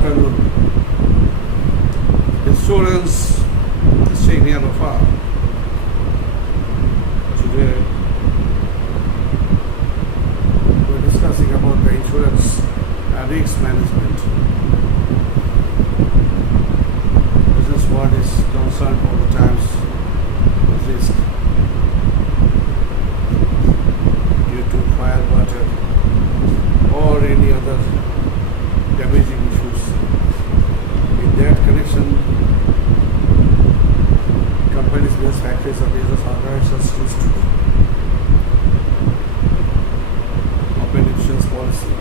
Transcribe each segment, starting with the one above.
afternoon. The students staying near the farm. Today we're discussing about the insurance and risk management. Business world is concerned all the times with risk due to fire, water, or any other damaging issues. In that connection, companies, business factories, or business organizations choose to open insurance policy.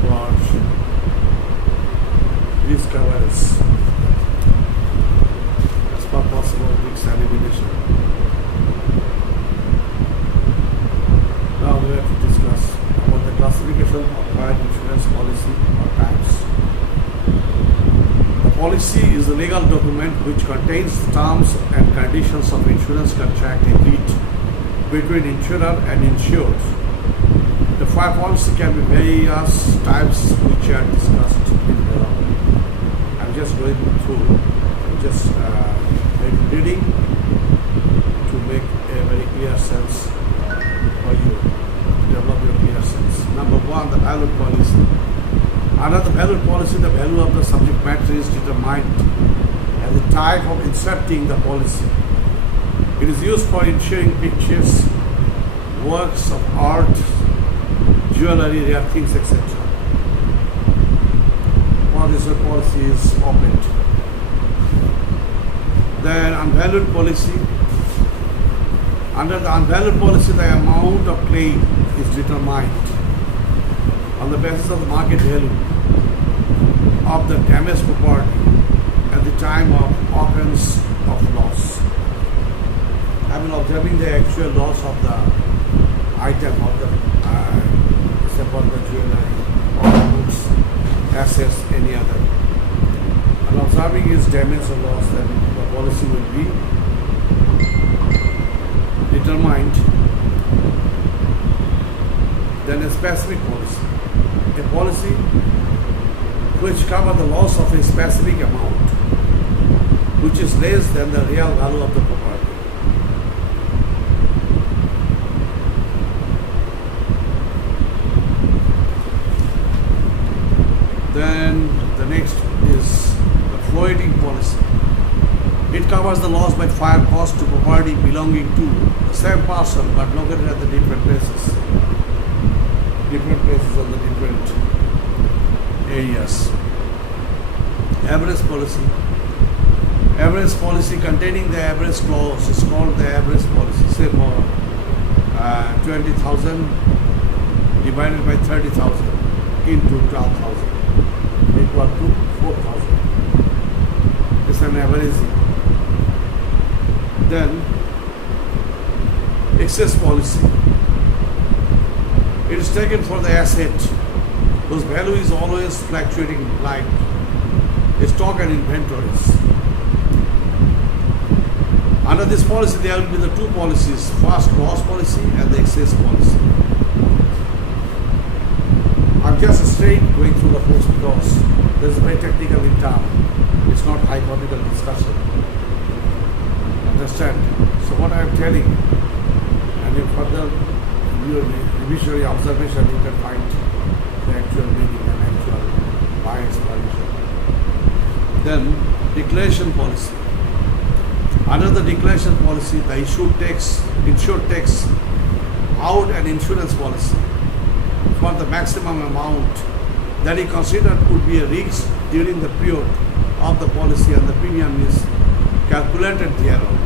For risk coverage as per possible risk elimination. Now we have to discuss about the classification of fire insurance policy or types. The policy is the legal document which contains the terms and conditions of insurance contract agreed between insurer and insured. The fire policy can be various types which are discussed in below. I'm just going through, just reading to make a very clear sense for you, develop your clear sense. Number one, the value policy. Under the value policy, the value of the subject matter is determined and the type of inserting the policy. It is used for insuring pictures, works of art, jewelry, rare things, etc. While this policy is opened. Then unvalued policy. Under the unvalued policy, the amount of claim is determined on the basis of the market value of the damaged property at the time of occurrence of loss. I mean, observing the actual loss of the item of the suppose the jewelry or goods, assets, any other. And observing is damage or loss, then the policy will be determined. Then a specific policy. A policy which covers the loss of a specific amount, which is less than the real value of the property. Then the next is the floating policy. It covers the loss by fire caused to property belonging to the same person but located at the different places. Different places on the different areas. Average policy. Average policy containing the average clause is called the average policy. Say for 20,000 divided by 30,000 into 12,000 equal to 4,000. It's an averaging. Then excess policy. It is taken for the asset whose value is always fluctuating like stock and inventories. Under this policy, there will be the two policies: first loss policy and the excess policy. I'm just straight going through the books because this is very technical in term. It's not hypothetical discussion. Understand? So what I'm telling, and if further your revisionary observation, you can find the actual meaning and actual by explanation. Then declaration policy. Under the declaration policy, the insured takes out an insurance policy for the maximum amount that he considered could be a risk during the period of the policy, and the premium is calculated thereon.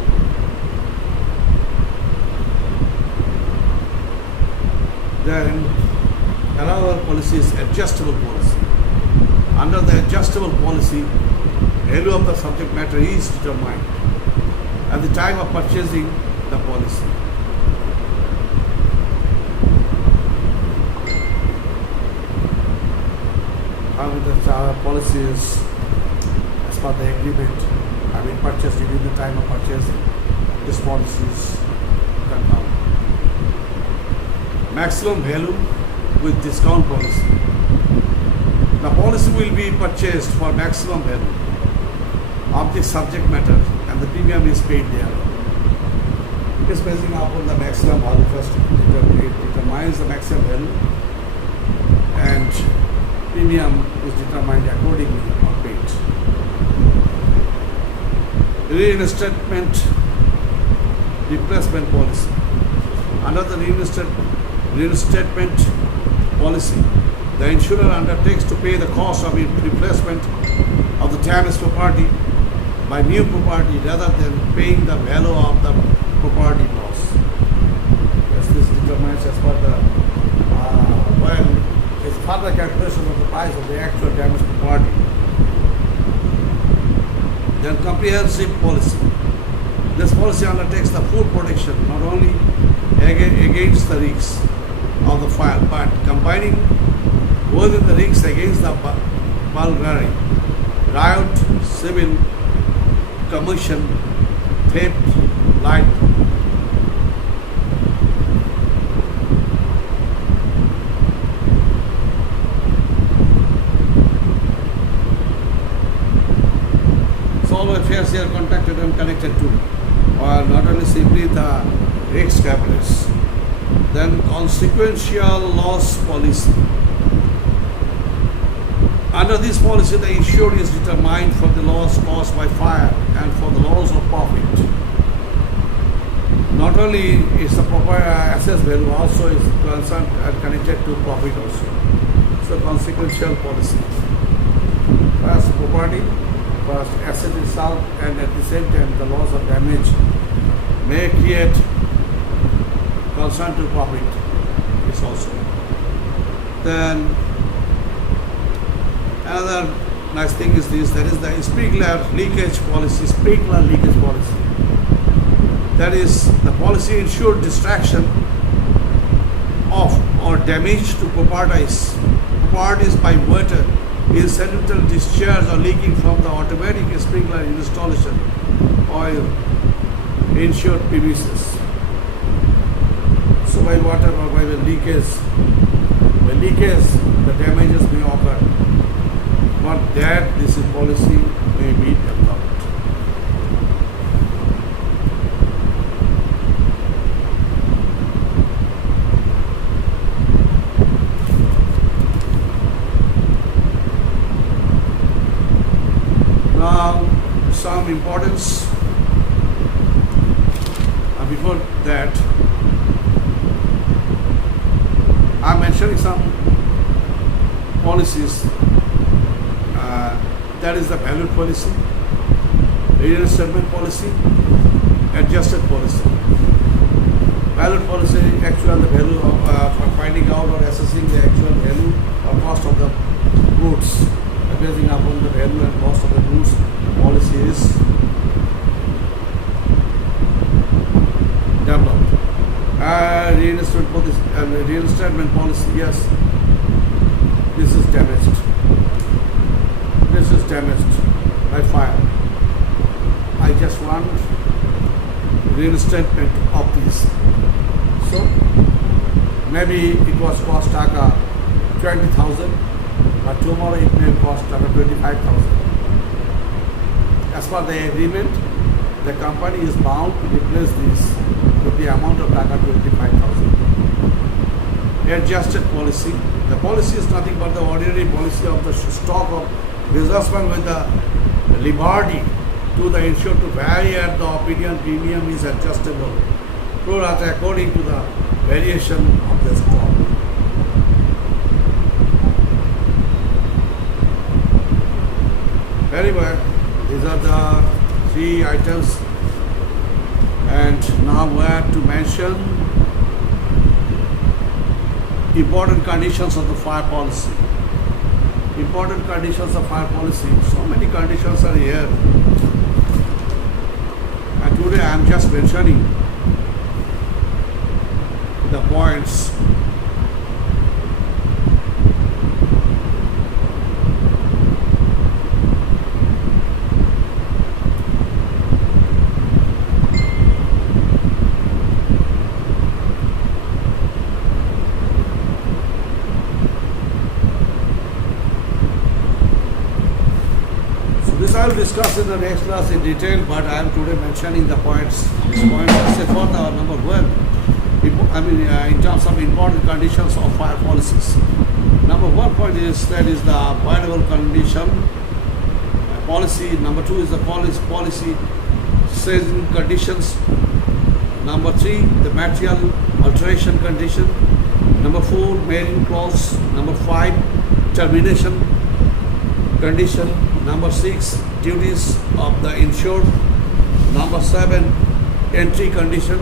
Then another policy is adjustable policy. Under the adjustable policy, value of the subject matter is determined at the time of purchasing the policy. How the policy is as per the agreement, purchased during the time of purchasing, this policy is confirmed. maximum value with discount policy. The policy will be purchased for maximum value of the subject matter and the premium is paid there. It is basing upon the maximum value first. It determines the maximum value and premium is determined accordingly or paid. Reinstatement replacement policy. Under the reinstatement policy, the insurer undertakes to pay the cost of replacement of the damaged property by new property rather than paying the value of the property loss. Yes, this determines as per the it's further calculation of the price of the actual damaged property. Then comprehensive policy. This policy undertakes the full protection not only against the risks of the fire but combining within the risks against the burglary, riot, civil, commotion, theft, light. So all affairs here contacted and connected to or not only simply the risk capitalist. Then consequential loss policy. Under this policy, the insured is determined for the loss caused by fire and for the loss of profit. Not only is the proper asset value, also is concerned and connected to profit also. So consequential policy. First property, first asset itself, and at the same time the loss of damage may create concern to profit is also. Then another nice thing is this, that is the sprinkler leakage policy. Sprinkler leakage policy. That is the policy ensured distraction of or damage to properties by water, incidental discharge or leaking from the automatic sprinkler installation or insured premises. So by water or by the leakage, the damages may occur. For that, this policy may be developed. Now, some importance. Before that, I'm mentioning some policies. That is the value policy, reinstatement policy, adjusted policy. Value policy, actual the value of for finding out or assessing the actual value or cost of the goods, basing upon the value and cost of the goods. Policy is developed. Reinstatement policy, yes, this is damaged. This is damaged by fire. I just want reinstatement of this. So maybe it was cost taka 20,000, but tomorrow it may cost taka 25,000. As per the agreement, the company is bound to replace this with the amount of taka 25,000. Adjusted policy. The policy is nothing but the ordinary policy of the stock of businessman with the liberty to the insured to vary at the opinion premium is adjustable pro rata according to the variation of the stock. Very well. These are the three items, and now we have to mention important conditions of the fire policy. Important conditions of fire policy. So many conditions are here, and today I am just mentioning the points. I will discuss in the next class in detail, but I am today mentioning the points. This point is set forth our number one. In terms of important conditions of fire policies. Number one point is that is the avoidable condition policy. Number two is the policy staging conditions. Number three, the material alteration condition. Number four, marine clause. Number five, termination condition. Number six, duties of the insured. Number seven, entry condition.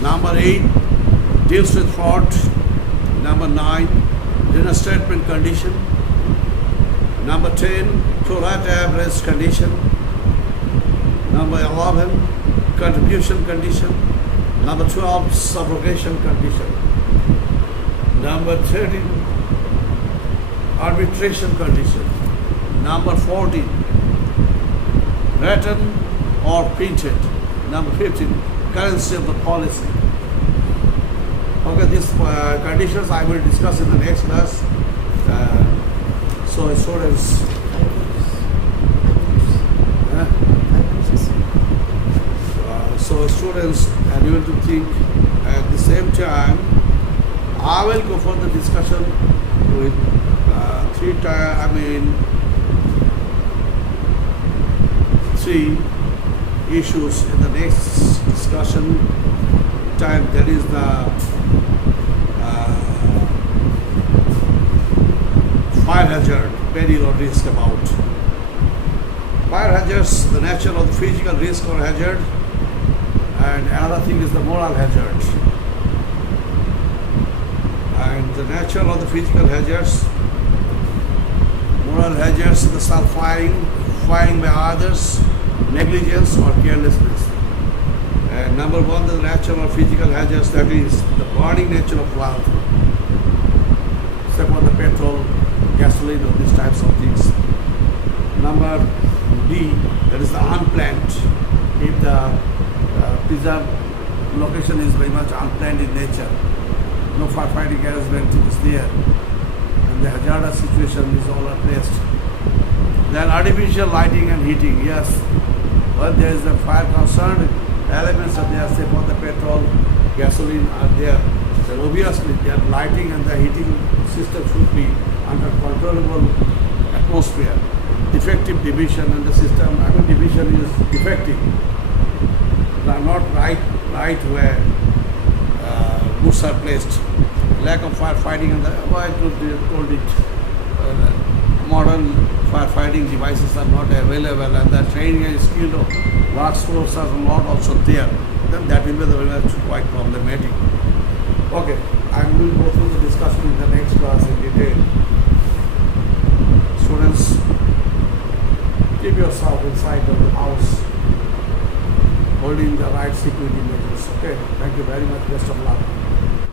Number eight, deals with fraud. Number nine, reinstatement condition. Number 10, pro rata average condition. Number 11, contribution condition. Number 12, subrogation condition. Number 13, arbitration condition. Number 14, written or printed. Number 15, currency of the policy. Okay, these conditions I will discuss in the next class. So students, and you will to think at the same time. I will go for the discussion with three issues in the next discussion time. That is the fire hazard, peril or risk about. Fire hazards, the nature of the physical risk or hazard, and another thing is the moral hazard. And the nature of the physical hazards, moral hazards, the self-firing, firing by others, negligence or carelessness. And number one, the natural or physical hazards, that is the burning nature of wealth, except for the petrol, gasoline, or these types of things. Number D, that is the unplanned. If the preserved location is very much unplanned in nature, no firefighting arrangement is there, and the hazardous situation is all placed. Then artificial lighting and heating, yes. When there is a fire concern, elements are there, say for the petrol, gasoline are there. Then obviously their lighting and the heating system should be under controllable atmosphere. Defective division in the system, division is defective. They are not right where goods are placed. Lack of firefighting and I told it. Modern firefighting devices are not available, and the training and skilled workforce are not also there. Then that will be the quite problematic. Okay, I will go through the discussion in the next class in detail. Students, keep yourself inside the house, holding the right security measures. Okay, thank you very much. Best of luck.